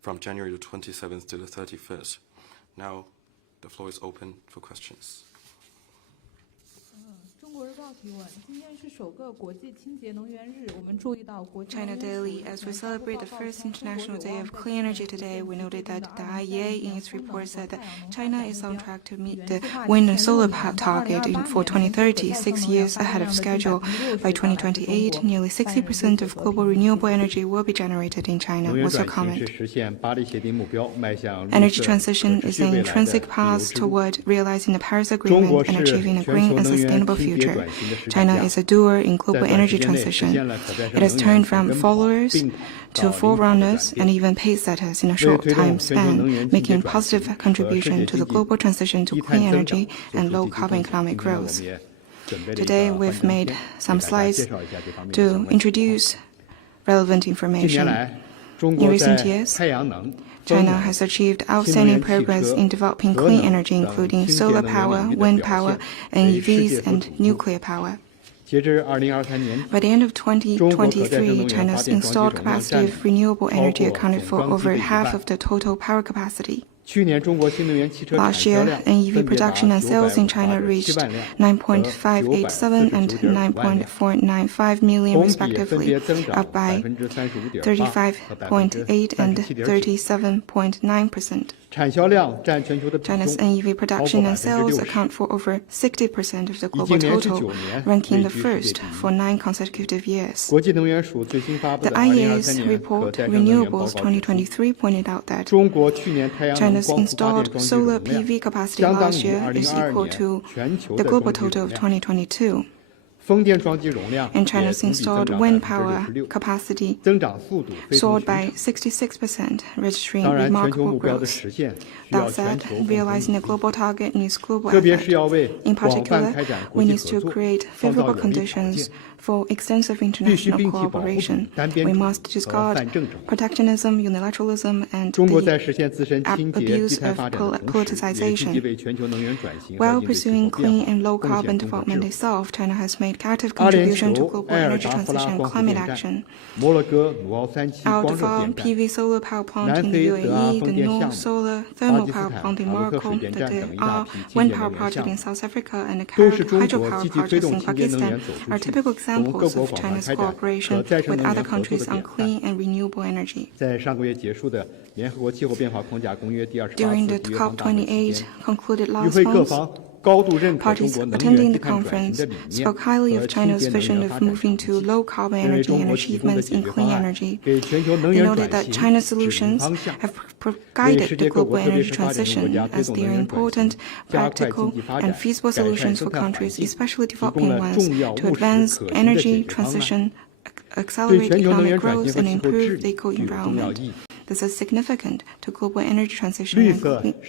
from January the 27th to the 31st. Now, the floor is open for questions. China Daily. As we celebrate the first International Day of Clean Energy today, we noted that the IEA in its report said that China is on track to meet the wind and solar power target for 2030, 6 years ahead of schedule. By 2028, nearly 60% of global renewable energy will be generated in China. What's your comment? Energy transition is an intrinsic path toward realizing the Paris Agreement and achieving a green and sustainable future. China is a doer in global energy transition. It has turned from followers to forerunners and even pace setters in a short time span, making a positive contribution to the global transition to clean energy and low-carbon economic growth. Today, we've made some slides to introduce relevant information. In recent years, China has achieved outstanding progress in developing clean energy, including solar power, wind power, NEVs, and nuclear power. By the end of 2023, China's installed capacity of renewable energy accounted for over half of the total power capacity. Last year, NEV production and sales in China reached 9.587 and 9.495 million respectively, up by 35.8 and 37.9%. China's NEV production and sales account for over 60% of the global total, ranking the first for 9 consecutive years. The IEA's report Renewables 2023 pointed out that China's installed solar PV capacity last year is equal to the global total of 2022. And China's installed wind power capacity soared by 66%, registering remarkable growth. That said, realizing the global target needs global effort. In particular, we need to create favorable conditions for extensive international cooperation. We must discard protectionism, unilateralism, and the abuse of politicization. While pursuing clean and low-carbon development itself, China has made active contribution to global energy transition and climate action. Our Dafan PV solar power plant in the UAE, the Noor solar thermal power plant in Morocco, the wind power project in South Africa, and the Karad hydropower projects in Pakistan are typical examples of China's cooperation with other countries on clean and renewable energy. During the COP28 concluded last month, parties attending the conference spoke highly of China's vision of moving to low-carbon energy and achievements in clean energy. They noted that China's solutions have guided the global energy transition as they are important, practical, and feasible solutions for countries, especially developing ones, to advance energy transition, accelerate economic growth, and improve the eco-environment. This is significant to global energy transition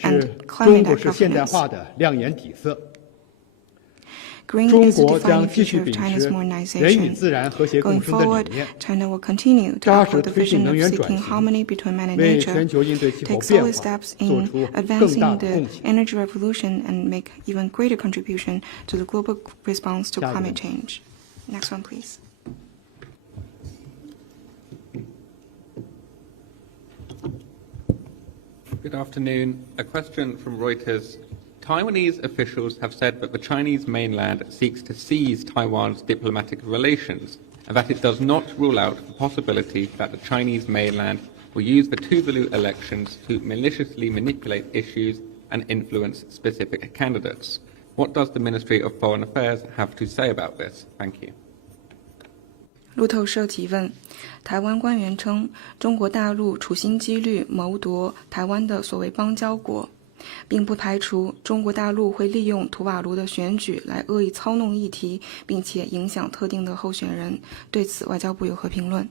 and climate governance. Green is the defining feature of China's modernization. Going forward, China will continue to uphold the vision of seeking harmony between man and nature, take solid steps in advancing the energy revolution, and make even greater contribution to the global response to climate change. Next one, please. Good afternoon. A question from Reuters. Taiwanese officials have said that the Chinese mainland seeks to seize Taiwan's diplomatic relations and that it does not rule out the possibility that the Chinese mainland will use the Tuvalu elections to maliciously manipulate issues and influence specific candidates. What does the Ministry of Foreign Affairs have to say about this? Thank you. 路透社提问：台湾官员称，中国大陆处心积虑谋夺台湾的所谓邦交国，并不排除中国大陆会利用图瓦卢的选举来恶意操弄议题，并且影响特定的候选人。对此，外交部有何评论？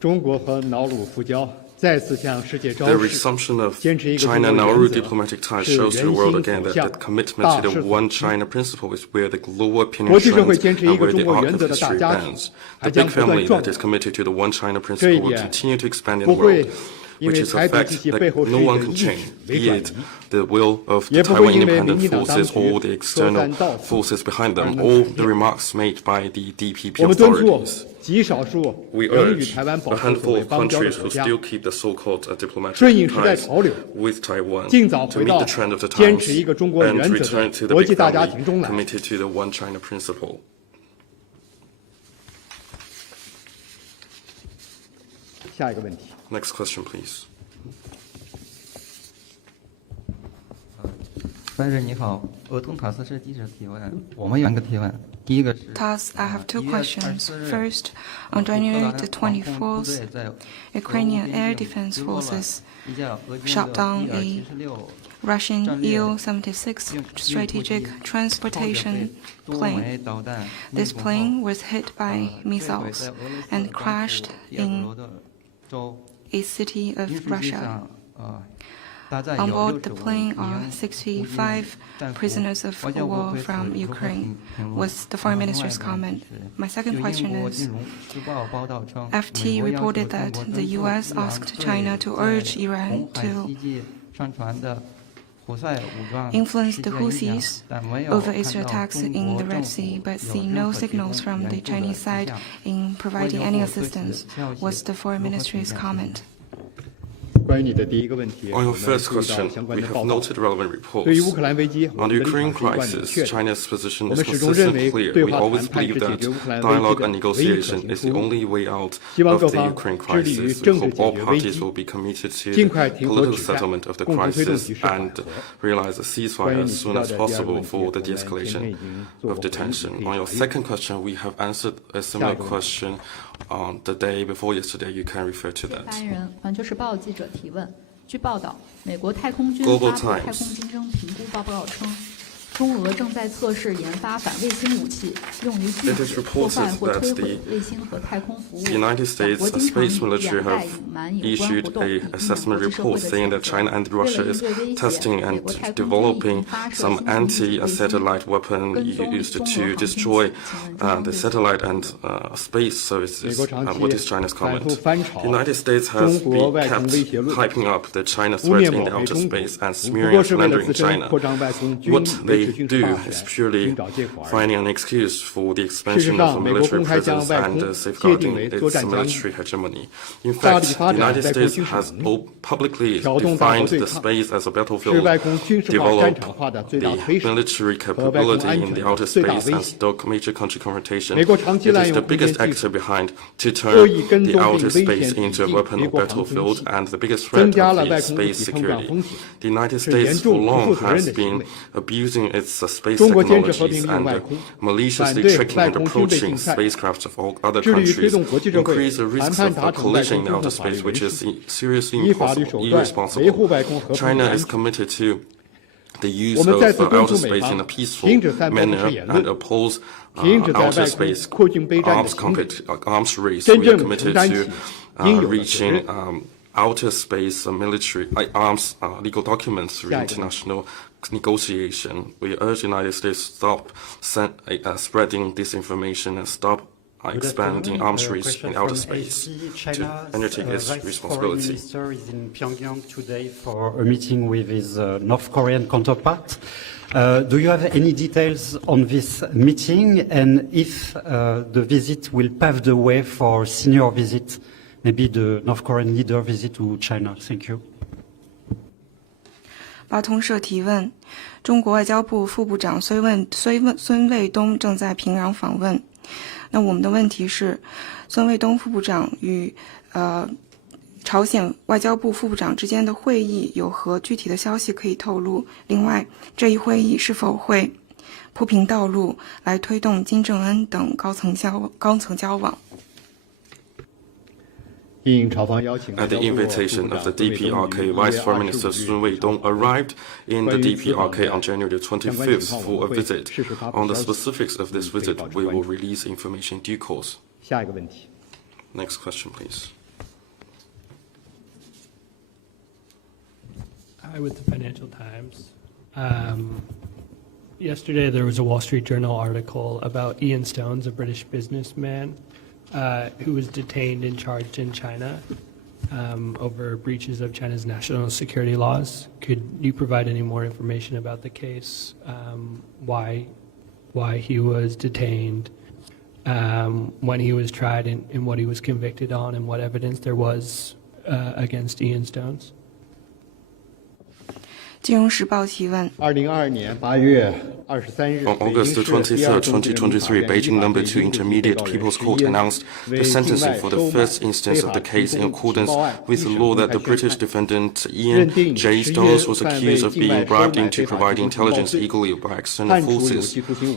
中国和瑙鲁复交。 The resumption of China-Nauru diplomatic ties shows to the world again that the commitment to the one China principle is where the global opinion trends and where the arc of history bends. The big family that is committed to the one China principle will continue to expand in the world. which is a fact that no one can change, be it the will of the Taiwan independent forces or the external forces behind them, or the remarks made by the DPP authorities. We urge a handful of countries who still keep the so-called diplomatic ties with Taiwan to meet the trend of the times and return to the big family committed to the One China principle. Next question, please. 范人你好，俄通塔斯社记者提问，我们有2个提问。第一个是 Thus, I have two questions. First, on January the 24th, Ukrainian Air Defense Forces shot down a Russian Il-76 strategic transportation plane. This plane was hit by missiles and crashed in a city of Russia. On board the plane are 65 prisoners of war from Ukraine, was the Foreign Minister's comment. My second question is, FT reported that the U.S. asked China to urge Iran to influence the Houthis over its attacks in the Red Sea, but see no signals from the Chinese side in providing any assistance. What's the Foreign Minister's comment? On your first question, we have noted relevant reports. On the Ukraine crisis, China's position is consistently clear. We always believe that dialogue and negotiation is the only way out of the Ukraine crisis. We hope all parties will be committed to the political settlement of the crisis and realize a ceasefire as soon as possible for the de-escalation of the tension. On your second question, we have answered a similar question on the day before yesterday. You can refer to that. 环球时报记者提问：据报道，美国太空军发布太空竞争评估报告称，中俄正在测试研发反卫星武器，用于禁止、破坏或摧毁卫星和太空服务。 The United States space military have issued an assessment report saying that China and Russia is testing and developing some anti-satellite weapon used to destroy the satellite and space services. What is China's comment? The United States has kept hyping up the China threat in the outer space and smearing and slandering China. What they do is purely finding an excuse for the expansion of a military presence and safeguarding its military hegemony. In fact, the United States has publicly defined the space as a battlefield, developed the military capability in the outer space, and stoke major country confrontation. It is the biggest actor behind to turn the outer space into a weapon or battlefield and the biggest threat of the space security. The United States for long has been abusing its space technologies and maliciously tricking and approaching spacecraft of all other countries, increase the risks of a collision in outer space, which is seriously irresponsible. China is committed to the use of outer space in a peaceful manner and oppose outer space arms race. We are committed to reaching outer space military arms legal documents through international negotiation. We urge the United States to stop spreading disinformation and stop expanding arms race in outer space to undertake its responsibility. The Foreign Minister is in Pyongyang today for a meeting with his North Korean counterpart. Do you have any details on this meeting, and if the visit will pave the way for a senior visit, maybe the North Korean leader visit to China? Thank you. 巴通社提问：中国外交部副部长孙卫东正在平壤访问。那我们的问题是，孙卫东副部长与朝鲜外交部副部长之间的会议有何具体的消息可以透露？另外，这一会议是否会铺平道路来推动金正恩等高层交往？ At the invitation of the DPRK, Vice Foreign Minister Sun Weidong arrived in the DPRK on January 25th for a visit. On the specifics of this visit, we will release information in due course. Next question, please. Hi, with the Financial Times. Yesterday there was a Wall Street Journal article about Ian Stones, a British businessman who was detained and charged in China. over breaches of China's national security laws. Could you provide any more information about the case, why he was detained, when he was tried, and what he was convicted on, and what evidence there was against Ian Stones? 金融时报提问。2022年8月23日 On August 23, 2023, Beijing No. 2 Intermediate People's Court announced the sentencing for the first instance of the case in accordance with the law that the British defendant Ian J. Stones was accused of being bribed into providing intelligence illegally by external forces.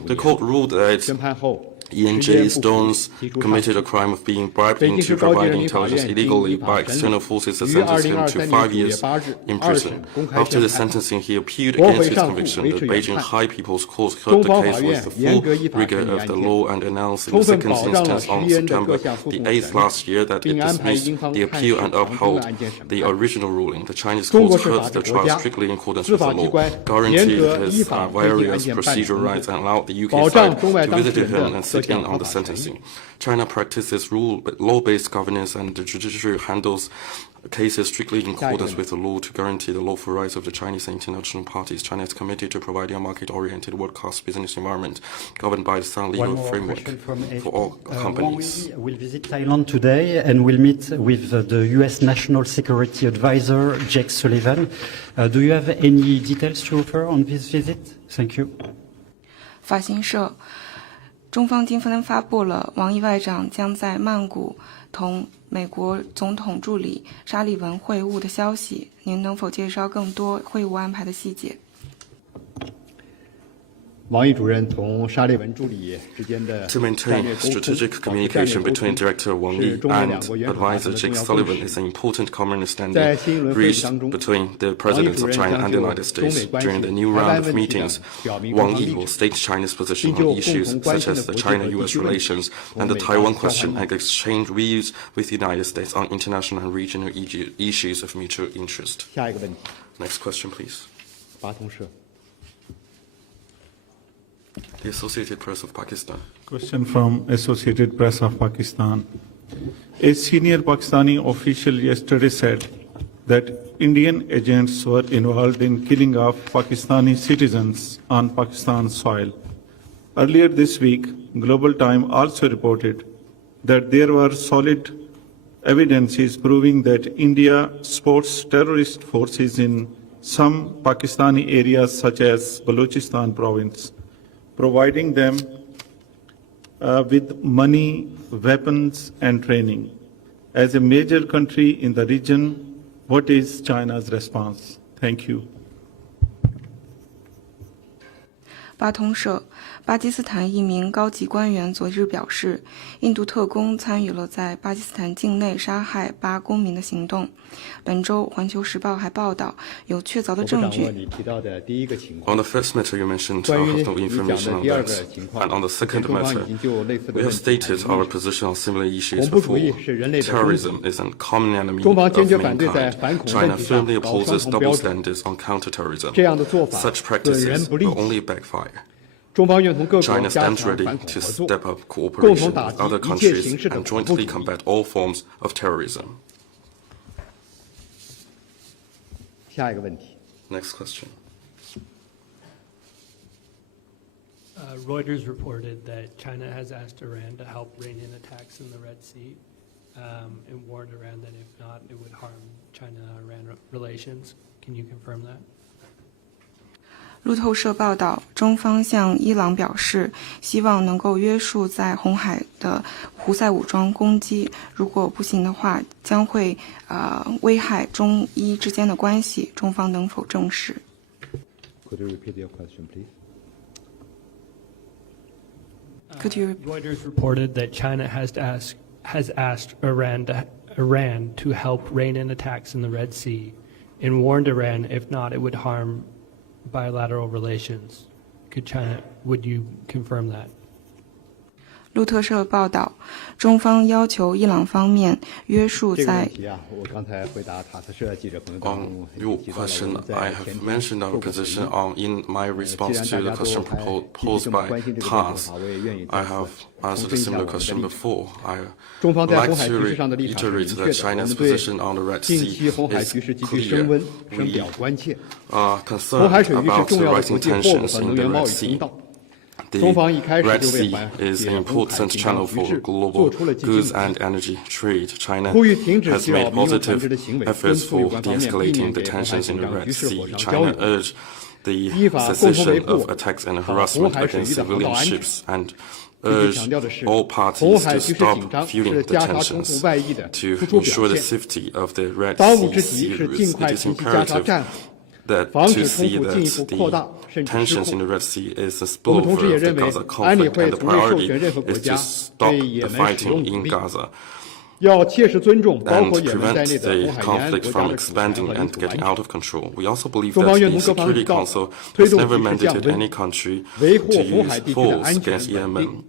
The court ruled that Ian J. Stones committed a crime of being bribed into providing intelligence illegally by external forces and sentenced him to 5 years in prison. After the sentencing, he appealed against his conviction. The Beijing High People's Court heard the case with the full rigor of the law and announced in the second instance on September the 8th last year that it dismissed the appeal and upheld the original ruling. The Chinese courts heard the trial strictly in accordance with the law, guaranteed his various procedural rights, and allowed the UK side to visit him and sit in on the sentencing. China practices law-based governance, and the judiciary handles cases strictly in accordance with the law to guarantee the lawful rights of the Chinese and international parties. China is committed to providing a market-oriented, world-class business environment governed by the sound legal framework for all companies. Wang Yi will visit Thailand today and will meet with the U.S. National Security Advisor, Jake Sullivan. Do you have any details to offer on this visit? Thank you. 法新社。中方今天发布了王毅外长将在曼谷同美国总统助理沙利文会晤的消息，您能否介绍更多会晤安排的细节？王毅主任同沙利文助理之间的 To maintain strategic communication between Director Wang Yi and Advisor Jake Sullivan is an important common understanding reached between the Presidents of China and the United States. During the new round of meetings, Wang Yi will state China's position on issues such as the China-US relations and the Taiwan question, and exchange views with the United States on international and regional issues of mutual interest. Next question, please. 八通社 The Associated Press of Pakistan. Question from Associated Press of Pakistan. A senior Pakistani official yesterday said that Indian agents were involved in killing of Pakistani citizens on Pakistan soil. Earlier this week, Global Time also reported that there were solid evidences proving that India supports terrorist forces in some Pakistani areas such as Balochistan province, providing them with money, weapons, and training. As a major country in the region, what is China's response? Thank you. 巴通社，巴基斯坦一名高级官员昨日表示，印度特工参与了在巴基斯坦境内杀害8公民的行动。本周，《环球时报》还报道有确凿的证据。On the first matter, you mentioned I have no information on that. And on the second matter, we have stated our position on similar issues before. Terrorism is a common enemy of mankind. China firmly opposes double standards on counterterrorism. Such practices will only backfire. China stands ready to step up cooperation with other countries and jointly combat all forms of terrorism. 下一个问题。 Next question. Reuters reported that China has asked Iran to help rein in attacks in the Red Sea, and warned Iran that if not, it would harm China-Iran relations. Can you confirm that? 路透社报道，中方向伊朗表示，希望能够约束在红海的胡塞武装攻击，如果不行的话，将会危害中伊之间的关系。中方能否证实？ Could you repeat your question, please? Reuters reported that China has asked Iran to help rein in attacks in the Red Sea, and warned Iran if not, it would harm bilateral relations. Would you confirm that? 路透社报道，中方要求伊朗方面约束在 On your question, I have mentioned our position in my response to the question posed by Tas. I have answered a similar question before. I would like to reiterate that China's position on the Red Sea is clear. We are concerned about the rising tensions in the Red Sea. The Red Sea is an important channel for global goods and energy trade. China has made positive efforts for de-escalating the tensions in the Red Sea. China urged the cessation of attacks and harassment against civilian ships and urged all parties to stop fueling the tensions to ensure the safety of the Red Sea routes. It is imperative that to see that the tensions in the Red Sea is a spillover of the Gaza conflict, and the priority is to stop the fighting in Gaza and prevent the conflict from expanding and getting out of control. We also believe that the Security Council has never mandated any country to use force against Yemen.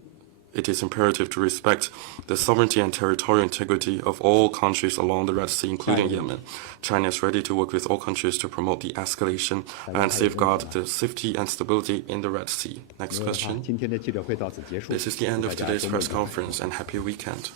It is imperative to respect the sovereignty and territorial integrity of all countries along the Red Sea, including Yemen. China is ready to work with all countries to promote the escalation and safeguard the safety and stability in the Red Sea. Next question. This is the end of today's press conference, and happy weekend.